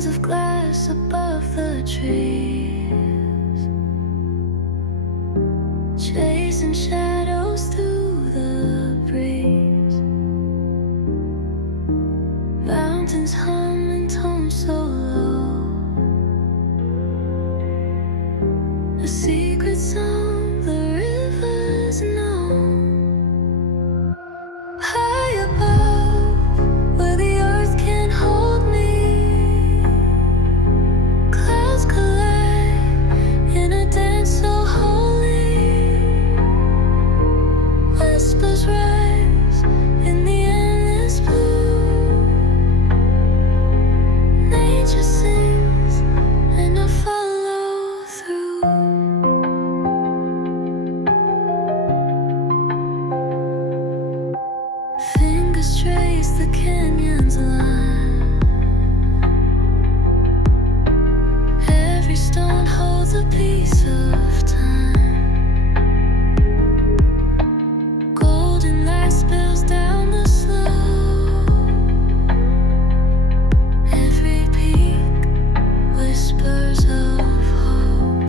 Wings of glass above the trees, chasing shadows through the breeze. Mountains hum in tones so low, a secret song the rivers know. High above, where the earth can't hold me, clouds collide in a dance so holy. Whispers rise in the endless blue. Nature sings and I follow through. Fingers trace the canyon's line. Every stone holds a piece of time. Golden light spills down the slope. Every peak whispers of hope.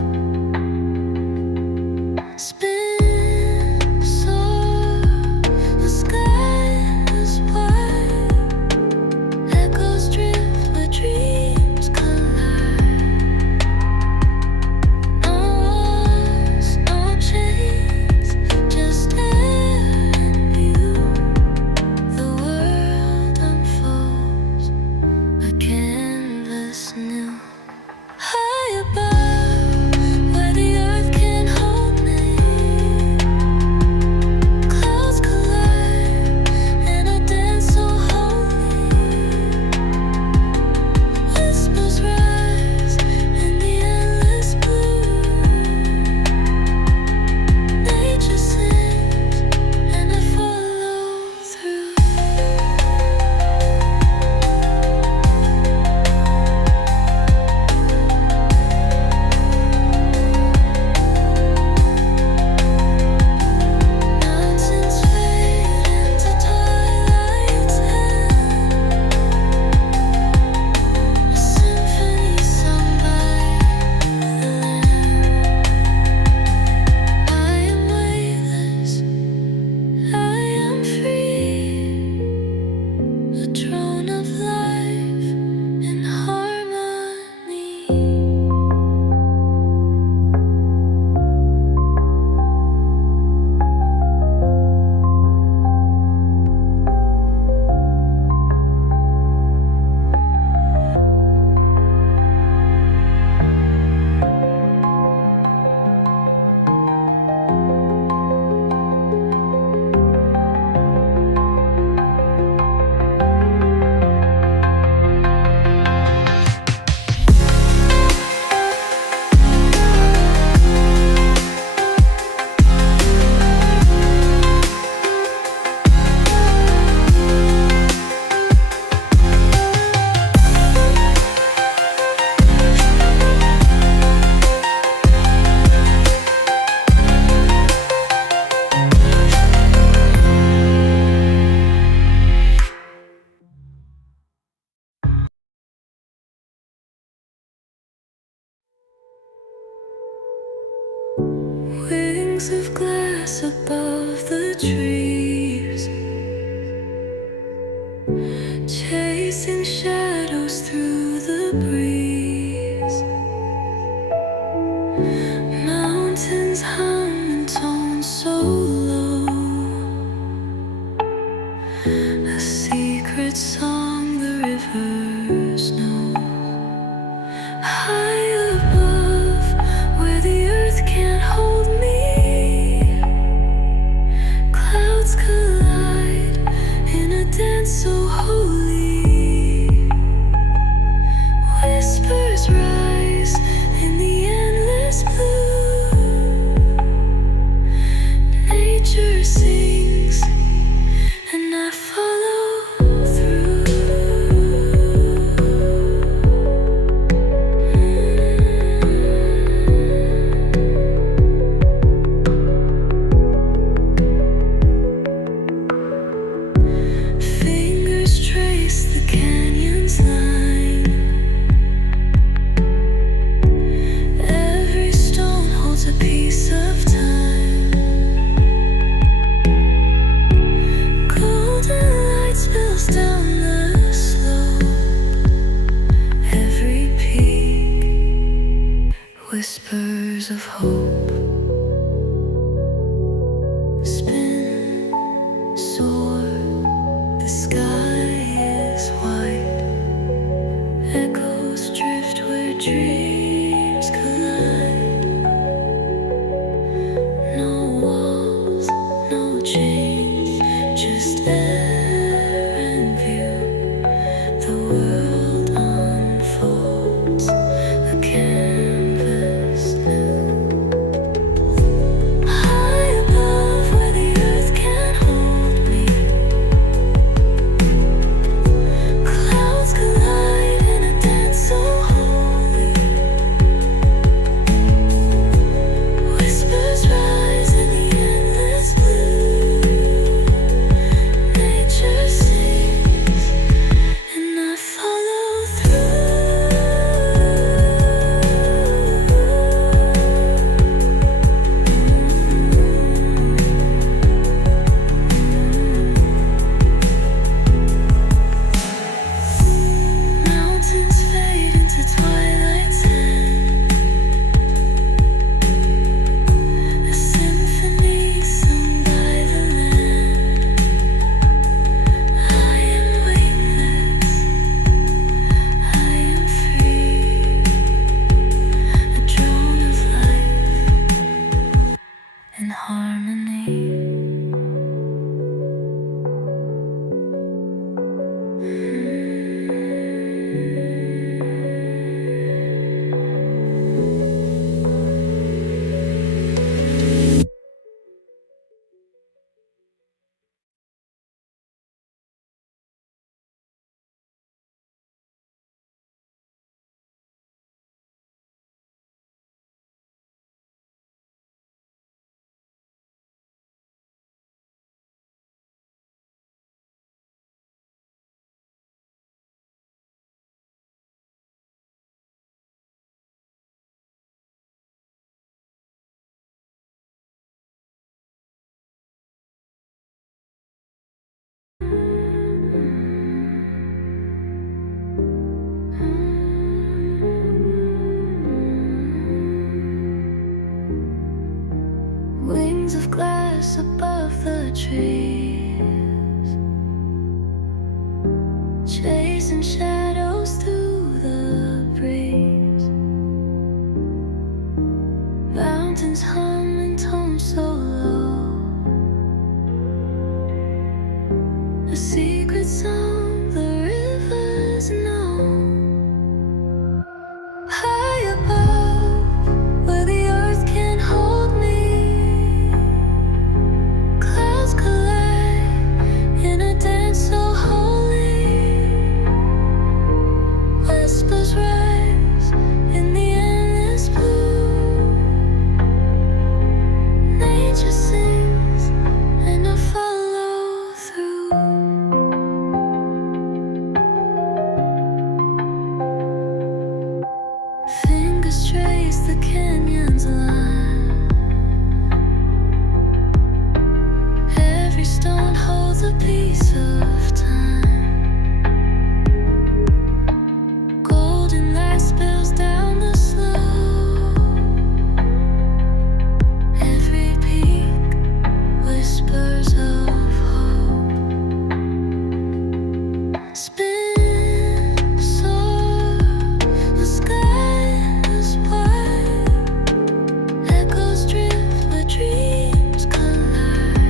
Spin, soar, the sky is white. Echoes drift where dreams collide. No walls, no chains, just air and you. The world unfolds, a canvas new. High above, where the earth can't hold me, clouds collide in a dance so holy. Whispers rise in the endless blue. Nature sings and I follow through. Mountains fade into twilight's end, a symphony sung by the land. I am weightless, I am free, a drone of life in harmony. Wings of glass above the trees, chasing shadows through the breeze. Mountains hum in tones so low, a secret song the rivers know. High above, where the earth can't hold me, clouds collide in a dance so holy. Whispers rise in the endless blue. Nature sings and I follow through. Wings of glass above the trees, chasing shadows through the breeze. Mountains hum in tones so low, a secret song the rivers know. High above, where the earth can't hold me, clouds collide in a dance so holy. Whispers rise in the endless blue. Nature sings and I follow through. Fingers trace the canyon's line. Every stone holds a piece of time. Golden light spills down the slope. Every peak whispers of hope. Spin, soar, the sky is wide. Echoes drift where dreams collide.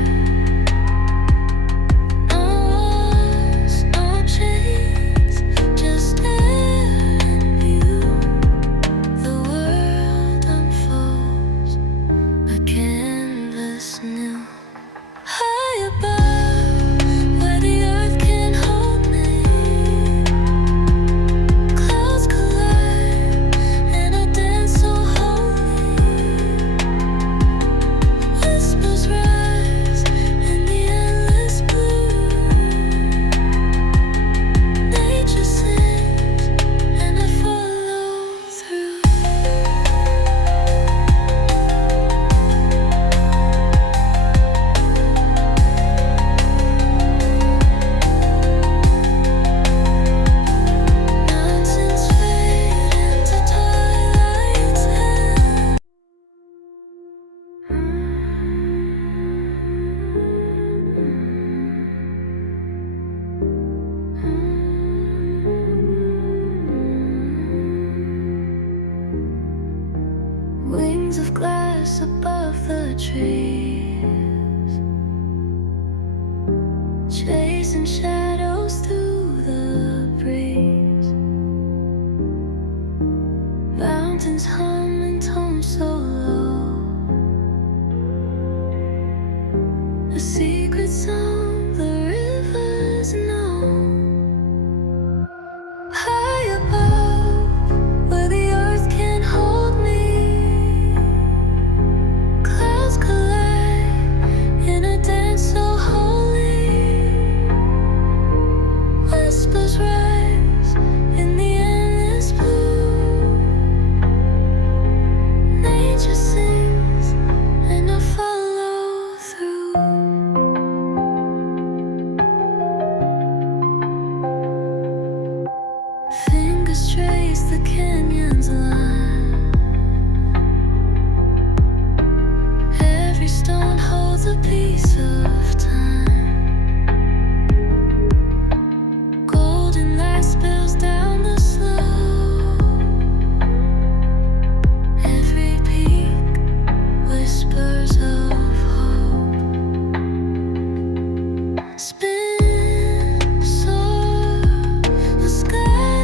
No walls, no chains, just air and view. The world unfolds, a canvas new. High above, where the earth can't hold me, clouds collide in a dance so holy. Whispers rise in the endless blue. Nature sings and I follow through. Mountains fade into twilight's end. Wings of glass above the trees, chasing shadows through the breeze. Mountains hum in tones so